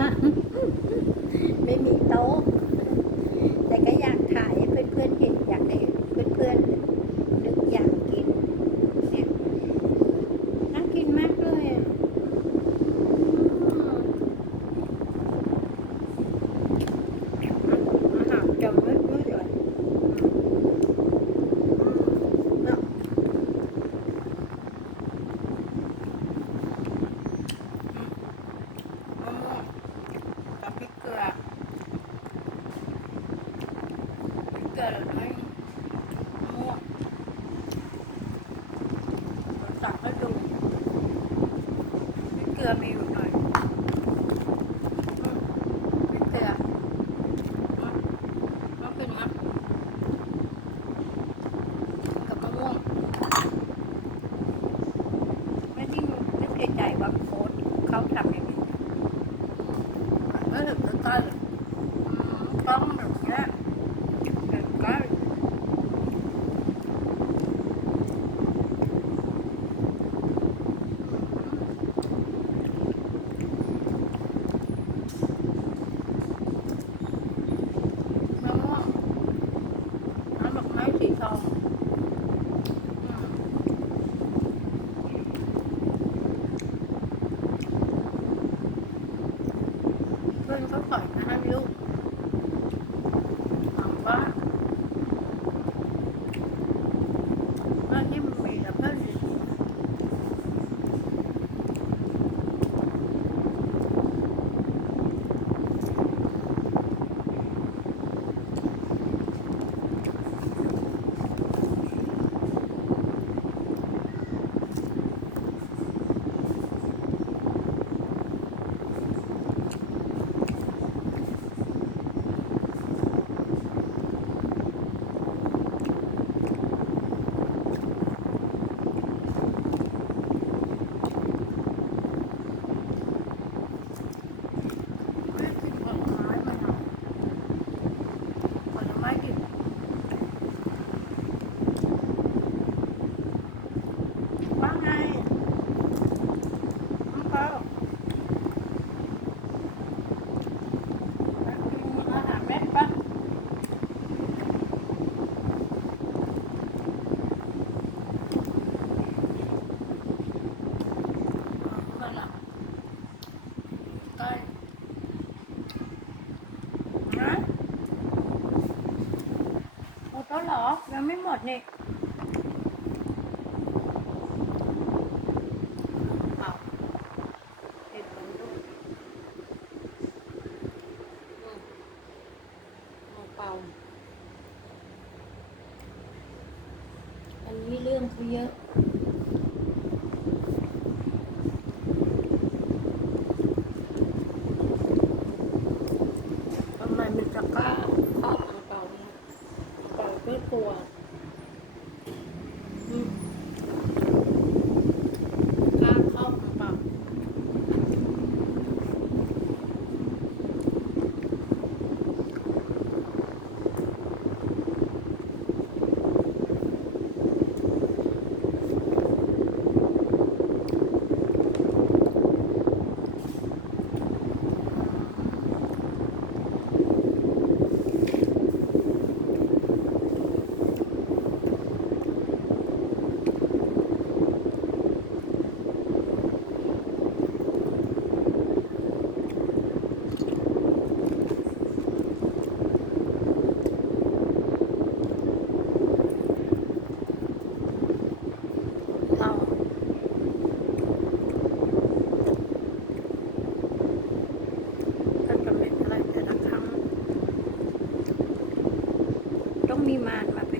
嗯嗯嗯，没米刀。 ลือเกลือน้อยม่วงตักแล้วดูเกลือมีอยู่ So ist. ยังไม่หมดนี่ มีมารมาเป็น